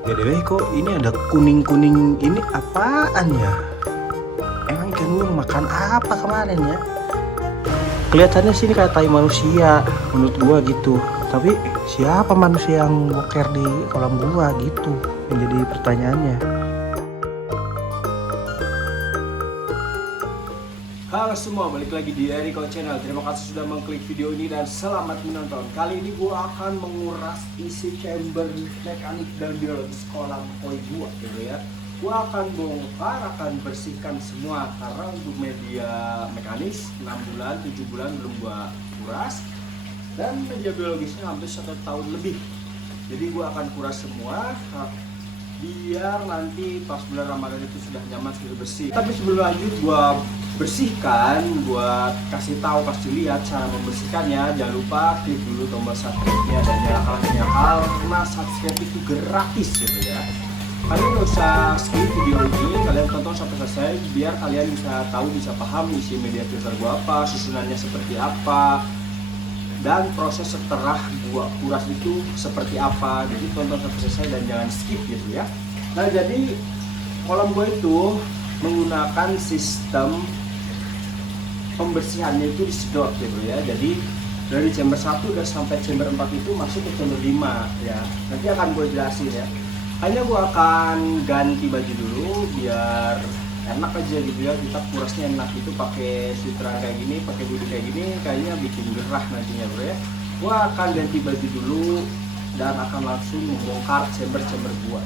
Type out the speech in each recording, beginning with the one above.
BTW kok ini ada kuning-kuning ini apaan ya? Emang ikan burung makan apa kemarin ya? Kelihatannya sih ini kayak tai manusia menurut gua gitu. Tapi siapa manusia yang boker di kolam gua gitu? Menjadi pertanyaannya. Halo semua, balik lagi di Eriko Channel. Terima kasih sudah mengklik video ini dan selamat menonton. Kali ini gua akan menguras isi chamber mekanik dan biologis kolam koi gua gitu ya. Gua akan bongkar, akan bersihkan semua karena untuk media mekanis 6 bulan, 7 bulan belum gua kuras, dan media biologisnya hampir 1 tahun lebih. Jadi gua akan kuras semua biar nanti pas bulan Ramadan itu sudah nyaman, sudah bersih. Tapi sebelum lanjut gua bersihkan, buat kasih tahu, kasih lihat cara membersihkannya, jangan lupa klik dulu tombol subscribe-nya dan nyalakan loncengnya karena subscribe itu gratis gitu ya. Kalian nggak usah skip video ini, kalian tonton sampai selesai biar kalian bisa tahu, bisa paham isi media filter gua apa, susunannya seperti apa, dan proses setelah gua kuras itu seperti apa. Jadi tonton sampai selesai dan jangan skip gitu ya. Nah, jadi kolam gua itu menggunakan sistem pembersihannya itu disedot gitu ya. Jadi dari chamber 1 udah sampai chamber 4 itu masuk ke chamber 5 ya. Nanti akan gue jelasin ya. Hanya gue akan ganti baju dulu biar enak aja gitu ya. Kita kurasnya enak itu pakai sutra kayak gini, pakai hoodie kayak gini kayaknya bikin gerah nantinya bro ya. Gue akan ganti baju dulu dan akan langsung membongkar chamber-chamber gue.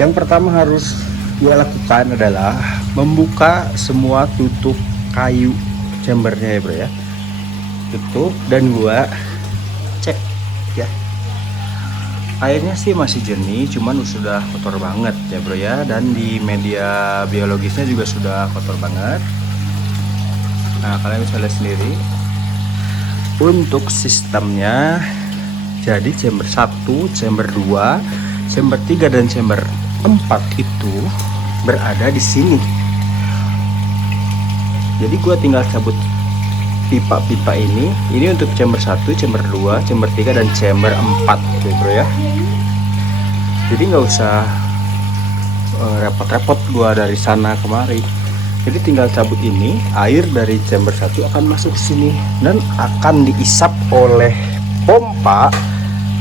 Yang pertama harus gue lakukan adalah membuka semua tutup kayu chambernya ya bro ya, tutup, dan gua cek ya, airnya sih masih jernih, cuman sudah kotor banget ya bro ya, dan di media biologisnya juga sudah kotor banget. Nah, kalian bisa lihat sendiri untuk sistemnya. Jadi chamber 1, chamber 2, chamber 3 dan chamber 4 itu berada di sini. Jadi gua tinggal cabut pipa-pipa ini untuk chamber 1, chamber 2, chamber 3 dan chamber 4 gitu bro ya. Jadi nggak usah repot-repot gua dari sana kemari. Jadi tinggal cabut ini, air dari chamber 1 akan masuk ke sini dan akan diisap oleh pompa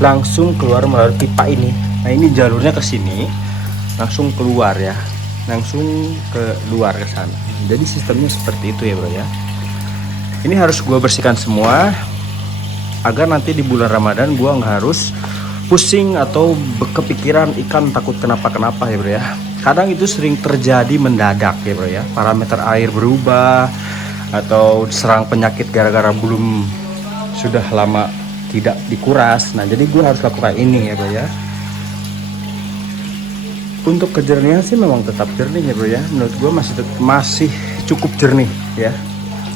langsung keluar melalui pipa ini. Nah, ini jalurnya ke sini langsung keluar ya, langsung ke luar ke sana. Jadi sistemnya seperti itu ya bro ya. Ini harus gue bersihkan semua agar nanti di bulan Ramadan gue nggak harus pusing atau kepikiran ikan takut kenapa-kenapa ya bro ya. Kadang itu sering terjadi mendadak ya bro ya. Parameter air berubah atau diserang penyakit gara-gara belum sudah lama tidak dikuras. Nah, jadi gue harus lakukan ini ya bro ya. Untuk kejernihan sih memang tetap jernih ya bro ya. Menurut gue masih cukup jernih ya.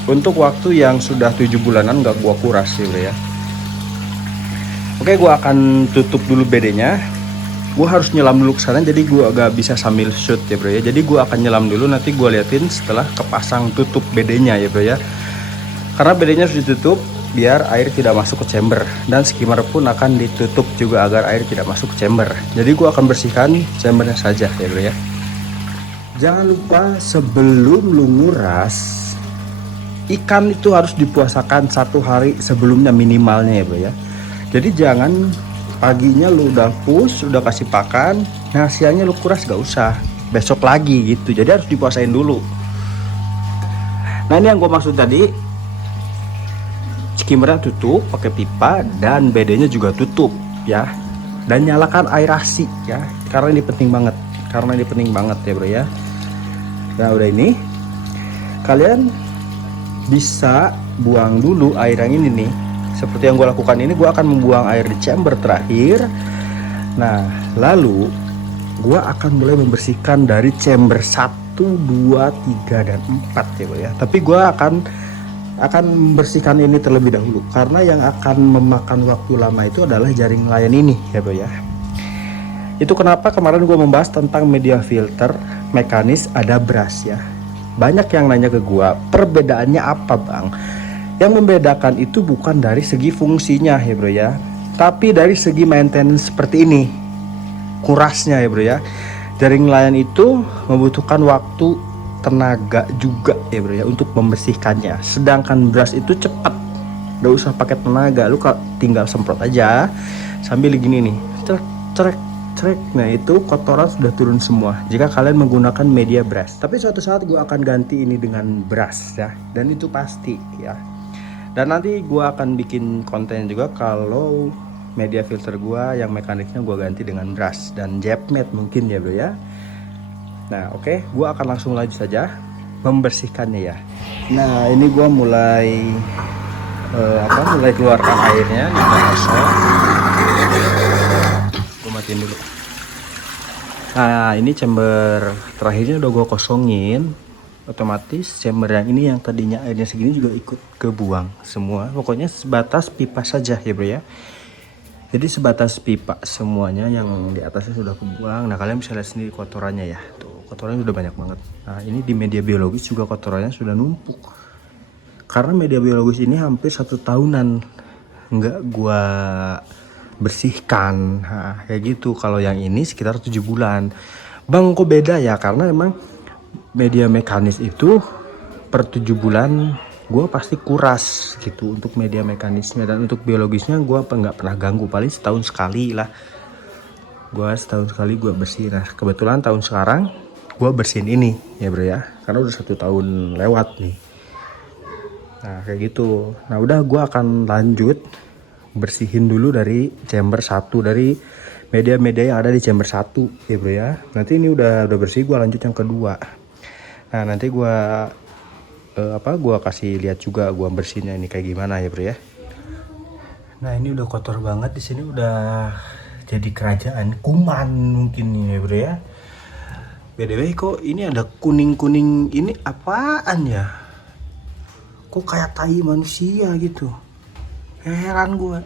Untuk waktu yang sudah 7 bulanan gak gue kuras ya bro ya. Oke, gue akan tutup dulu BD-nya. Gue harus nyelam dulu ke sana, jadi gue agak bisa sambil shoot ya bro ya. Jadi gue akan nyelam dulu, nanti gue liatin setelah kepasang tutup BD-nya ya bro ya. Karena BD-nya sudah ditutup biar air tidak masuk ke chamber, dan skimmer pun akan ditutup juga agar air tidak masuk ke chamber. Jadi gua akan bersihkan chambernya saja ya bro ya. Jangan lupa sebelum lu nguras ikan itu harus dipuasakan 1 hari sebelumnya minimalnya ya bro ya. Jadi jangan paginya lu udah push, udah kasih pakan, nah siangnya lu kuras gak usah, besok lagi gitu. Jadi harus dipuasain dulu. Nah, ini yang gue maksud tadi, skimmernya tutup pakai pipa dan BD-nya juga tutup ya, dan nyalakan aerasi ya, karena ini penting banget ya bro ya. Nah, udah ini kalian bisa buang dulu air yang ini nih, seperti yang gue lakukan ini. Gue akan membuang air di chamber terakhir. Nah, lalu gue akan mulai membersihkan dari chamber 1, 2, 3 dan 4 ya bro ya. Tapi gue akan membersihkan ini terlebih dahulu karena yang akan memakan waktu lama itu adalah jaring nelayan ini ya bro ya. Itu kenapa kemarin gue membahas tentang media filter mekanis ada brush ya. Banyak yang nanya ke gue, perbedaannya apa bang? Yang membedakan itu bukan dari segi fungsinya ya bro ya, tapi dari segi maintenance seperti ini. kurasnya ya bro ya. Jaring nelayan itu membutuhkan waktu, tenaga juga ya bro ya untuk membersihkannya. Sedangkan beras itu cepat, gak usah pakai tenaga, lu tinggal semprot aja sambil gini nih, cerek. Nah itu kotoran sudah turun semua jika kalian menggunakan media beras. Tapi suatu saat gue akan ganti ini dengan beras ya, dan itu pasti ya. Dan nanti gue akan bikin konten juga kalau media filter gue yang mekaniknya gue ganti dengan beras dan Jepmet mungkin ya bro ya. Nah oke, gue akan langsung lanjut saja membersihkannya ya. Nah ini gue mulai mulai keluarkan airnya nih, gue matiin dulu. Nah ini chamber terakhirnya udah gue kosongin. Otomatis chamber yang ini yang tadinya airnya segini juga ikut kebuang semua. Pokoknya sebatas pipa saja ya bro ya. Jadi sebatas pipa semuanya, yang di atasnya sudah kebuang. Nah kalian bisa lihat sendiri kotorannya ya. Tuh kotorannya udah banyak banget. Nah ini di media biologis juga kotorannya sudah numpuk. Karena media biologis ini hampir 1 tahunan nggak gua bersihkan. Nah, kayak gitu. Kalau yang ini sekitar 7 bulan. Bang kok beda ya? Karena emang media mekanis itu per 7 bulan gue pasti kuras gitu untuk media mekanisnya, dan untuk biologisnya gue nggak pernah ganggu, paling setahun sekali lah. Setahun sekali gue bersihin. Nah kebetulan tahun sekarang gue bersihin ini ya bro ya, karena udah 1 tahun lewat nih. Nah kayak gitu. Nah udah gue akan lanjut bersihin dulu dari chamber 1, dari media-media yang ada di chamber 1 ya bro ya. Nanti ini udah bersih, gue lanjut yang kedua. Nah nanti gue gua kasih lihat juga gua bersihnya ini kayak gimana ya bro ya. Nah ini udah kotor banget, di sini udah jadi kerajaan kuman mungkin ini ya bro ya. BTW kok ini ada kuning-kuning, ini apaan ya? Kok kayak tai manusia gitu. Heran gua.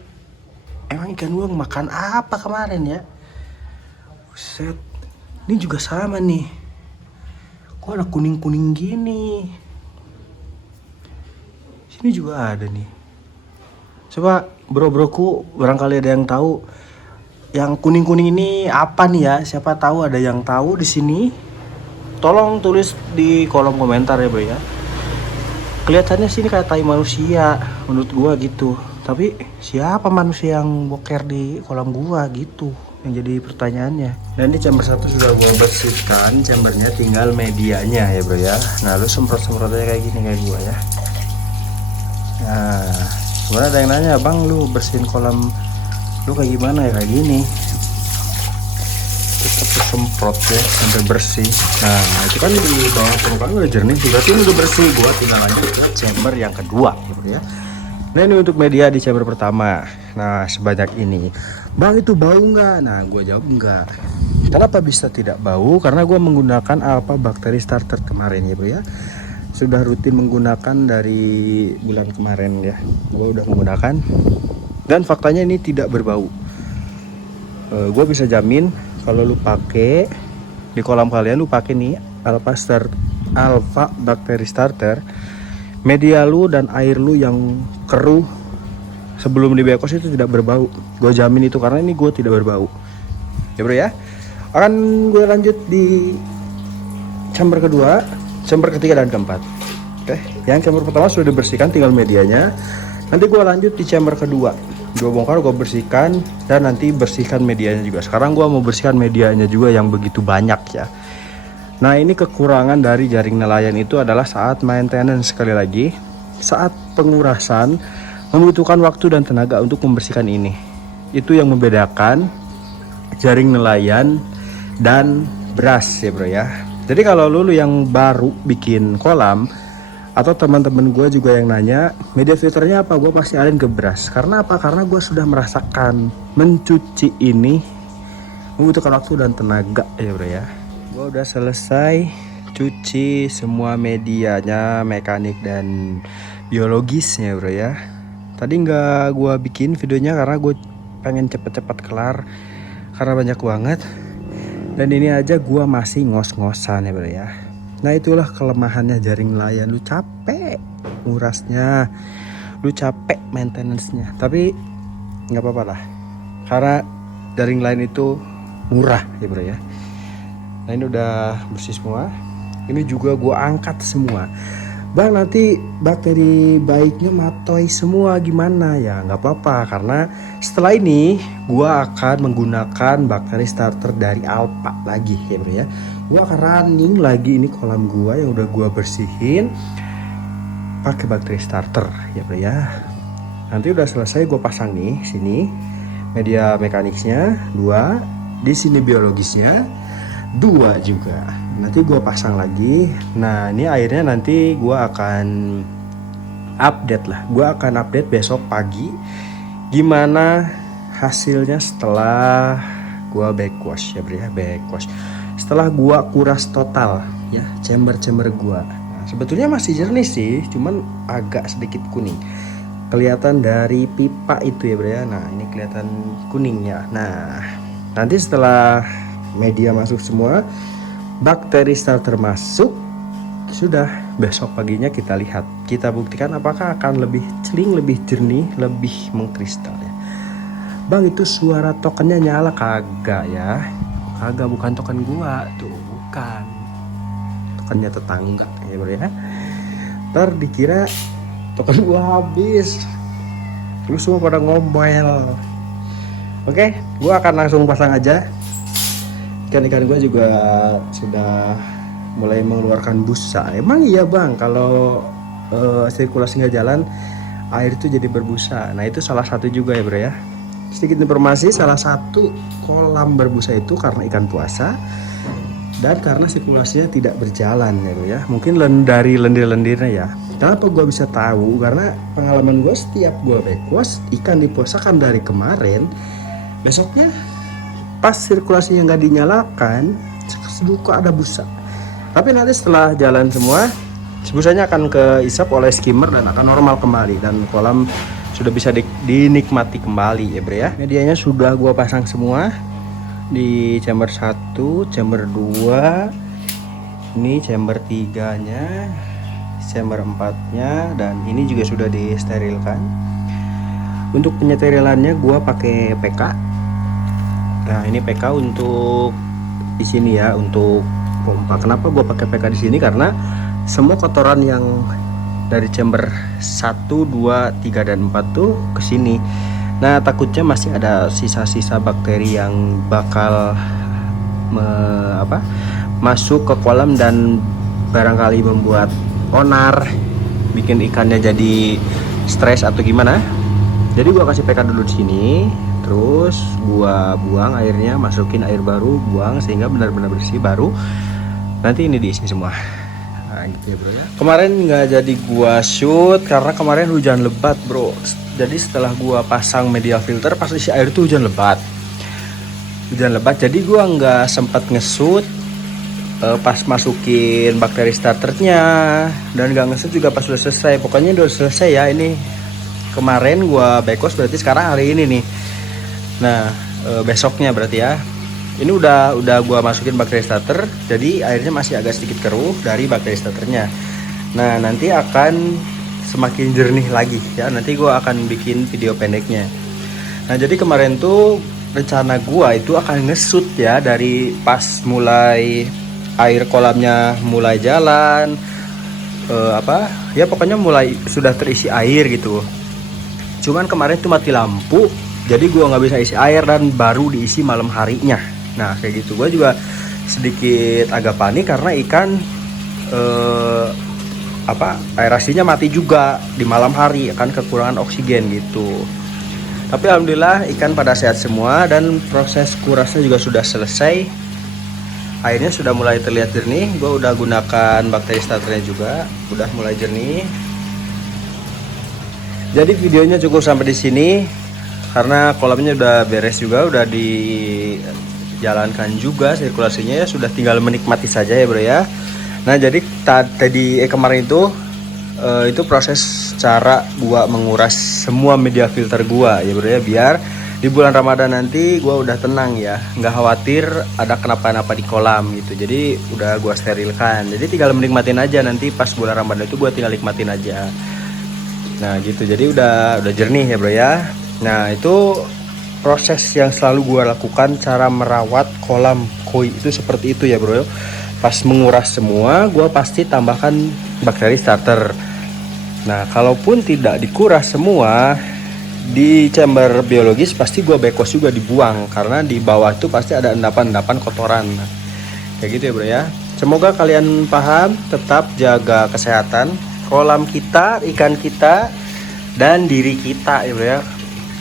Emang ikan gua makan apa kemarin ya? Buset. Ini juga sama nih. Kok ada kuning-kuning gini? Ini juga ada nih. Coba bro-broku barangkali ada yang tahu yang kuning-kuning ini apa nih ya? Siapa tahu ada yang tahu di sini? Tolong tulis di kolom komentar ya bro ya. Kelihatannya sini kayak tai manusia menurut gua gitu. Tapi siapa manusia yang boker di kolam gua gitu? Yang jadi pertanyaannya. Dan ini chamber 1 sudah gua bersihkan, chambernya tinggal medianya ya bro ya. Nah lu semprot-semprot aja kayak gini kayak gua ya. Nah, sebenarnya ada yang nanya, bang lu bersihin kolam lu kayak gimana ya? Kayak gini, kita semprot ya sampai bersih. Nah itu kan di bawah permukaan udah jernih, berarti ini udah bersih. Gua tinggal lanjut ke chamber yang kedua gitu ya. Nah ini untuk media di chamber pertama. Nah sebanyak ini, bang itu bau nggak? Nah gue jawab enggak. Kenapa bisa tidak bau? Karena gue menggunakan Alpha Bacteria Starter kemarin ya bro ya. Sudah rutin menggunakan dari bulan kemarin ya, gue udah menggunakan, dan faktanya ini tidak berbau. Gue bisa jamin kalau lu pakai di kolam kalian, lu pakai nih Alpha Bacteria Starter, media lu dan air lu yang keruh sebelum di bekos itu tidak berbau. Gue jamin itu, karena ini gue tidak berbau ya bro ya. Akan gue lanjut di chamber kedua, chamber ketiga dan keempat. Oke, yang chamber pertama sudah dibersihkan, tinggal medianya. Nanti gue lanjut di chamber kedua, gue bongkar, gue bersihkan, dan nanti bersihkan medianya juga. Sekarang gue mau bersihkan medianya juga yang begitu banyak ya. Nah ini kekurangan dari jaring nelayan itu adalah saat maintenance, sekali lagi saat pengurasan membutuhkan waktu dan tenaga untuk membersihkan ini. Itu yang membedakan jaring nelayan dan beras ya bro ya. Jadi kalau lu yang baru bikin kolam, atau teman-teman gue juga yang nanya media filternya apa, gue pasti alin ke beras. Karena apa? Karena gue sudah merasakan mencuci ini membutuhkan waktu dan tenaga ya bro ya. Gue udah selesai cuci semua medianya, mekanik dan biologisnya bro ya. Tadi nggak gue bikin videonya karena gue pengen cepet-cepet kelar, karena banyak banget. Dan ini aja gua masih ngos-ngosan ya bro ya. Nah itulah kelemahannya jaring nelayan. Lu capek ngurasnya, lu capek maintenance-nya, tapi nggak apa-apa lah, karena jaring nelayan itu murah ya bro ya. Nah ini udah bersih semua. Ini juga gua angkat semua. Bang, nanti bakteri baiknya matoi semua gimana ya? Nggak apa-apa, karena setelah ini gua akan menggunakan bakteri starter dari Alpha lagi ya bro ya. Gua akan running lagi ini kolam gua yang udah gua bersihin pakai bakteri starter ya bro ya. Nanti udah selesai gue pasang nih sini media mekaniknya 2, di sini biologisnya 2 juga. Nanti gue pasang lagi. Nah ini airnya nanti gue akan update lah. Gue akan update besok pagi gimana hasilnya setelah gue backwash ya bro ya, backwash. Setelah gue kuras total ya chamber-chamber gue. Nah, sebetulnya masih jernih sih, cuman agak sedikit kuning. Kelihatan dari pipa itu ya bro ya. Nah ini kelihatan kuningnya. Nah nanti setelah media masuk semua, bakteri starter masuk, sudah besok paginya kita lihat, kita buktikan apakah akan lebih celing, lebih jernih, lebih mengkristal ya. Bang, itu suara tokennya nyala kagak ya? Kagak, bukan token gua tuh, bukan, tokennya tetangga ya bro ya. Ntar dikira token gua habis, terus semua pada ngomel. Oke, gua akan langsung pasang aja. Ikan-ikan gue juga sudah mulai mengeluarkan busa. Emang iya bang, kalau sirkulasi nggak jalan, air itu jadi berbusa. Nah itu salah satu juga ya bro ya. Sedikit informasi, salah satu kolam berbusa itu karena ikan puasa dan karena sirkulasinya tidak berjalan ya bro ya. Mungkin dari lendir-lendirnya ya. Kenapa gue bisa tahu? Karena pengalaman gue, setiap gue backwash ikan dipuasakan dari kemarin, besoknya pas sirkulasinya nggak dinyalakan, suka ada busa. Tapi nanti setelah jalan semua, busanya akan keisap oleh skimmer dan akan normal kembali, dan kolam sudah bisa dinikmati kembali ya bro ya. Medianya sudah gua pasang semua di chamber 1, chamber 2, ini chamber 3-nya, chamber 4-nya, dan ini juga sudah disterilkan. Untuk penyesterilannya gua pakai PK. Nah ini PK untuk di sini ya, untuk pompa. Kenapa gue pakai PK di sini? Karena semua kotoran yang dari chamber 1, 2, 3 dan 4 tuh ke sini. Nah takutnya masih ada sisa-sisa bakteri yang bakal masuk ke kolam dan barangkali membuat onar, bikin ikannya jadi stres atau gimana. Jadi gue kasih PK dulu di sini. Terus gua buang airnya, masukin air baru, buang sehingga benar-benar bersih, baru nanti ini diisi semua. Nah gitu ya bro ya. Kemarin nggak jadi gua shoot karena kemarin hujan lebat bro. Jadi setelah gua pasang media filter, pas isi air tuh hujan lebat. Jadi gua nggak sempat nge-shoot pas masukin bakteri starternya, dan nggak nge-shoot juga pas sudah selesai. Pokoknya udah selesai ya ini. Kemarin gua backwash, berarti sekarang hari ini nih. Nah besoknya berarti ya, ini udah gua masukin bakteri starter, jadi airnya masih agak sedikit keruh dari bakteri starternya. Nah nanti akan semakin jernih lagi ya, nanti gua akan bikin video pendeknya. Nah jadi kemarin tuh rencana gua itu akan nge-shoot ya, dari pas mulai air kolamnya mulai jalan, ya pokoknya mulai sudah terisi air gitu. Cuman kemarin tuh mati lampu, jadi gue nggak bisa isi air dan baru diisi malam harinya. Nah kayak gitu, gue juga sedikit agak panik karena ikan aerasinya mati juga di malam hari, akan kekurangan oksigen gitu. Tapi alhamdulillah ikan pada sehat semua dan proses kurasnya juga sudah selesai. Airnya sudah mulai terlihat jernih. Gue udah gunakan bakteri starternya juga, udah mulai jernih. Jadi videonya cukup sampai di sini. Karena kolamnya udah beres juga, udah dijalankan juga sirkulasinya ya, sudah tinggal menikmati saja ya bro ya. Nah jadi kemarin itu proses cara gua menguras semua media filter gua ya bro ya, biar di bulan Ramadan nanti gua udah tenang ya, nggak khawatir ada kenapa-napa di kolam gitu. Jadi udah gua sterilkan, jadi tinggal menikmatin aja, nanti pas bulan Ramadan itu gua tinggal nikmatin aja. Nah gitu, jadi udah jernih ya bro ya. Nah itu proses yang selalu gue lakukan cara merawat kolam koi itu seperti itu ya bro. Pas menguras semua, gue pasti tambahkan bakteri starter. Nah, kalaupun tidak dikuras semua di chamber biologis, pasti gue bekos juga dibuang karena di bawah itu pasti ada endapan-endapan kotoran. Nah, kayak gitu ya bro ya. Semoga kalian paham, tetap jaga kesehatan kolam kita, ikan kita, dan diri kita ya bro ya.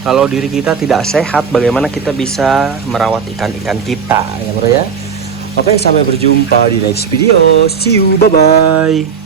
Kalau diri kita tidak sehat, bagaimana kita bisa merawat ikan-ikan kita ya bro ya. Oke, sampai berjumpa di next video. See you, bye bye.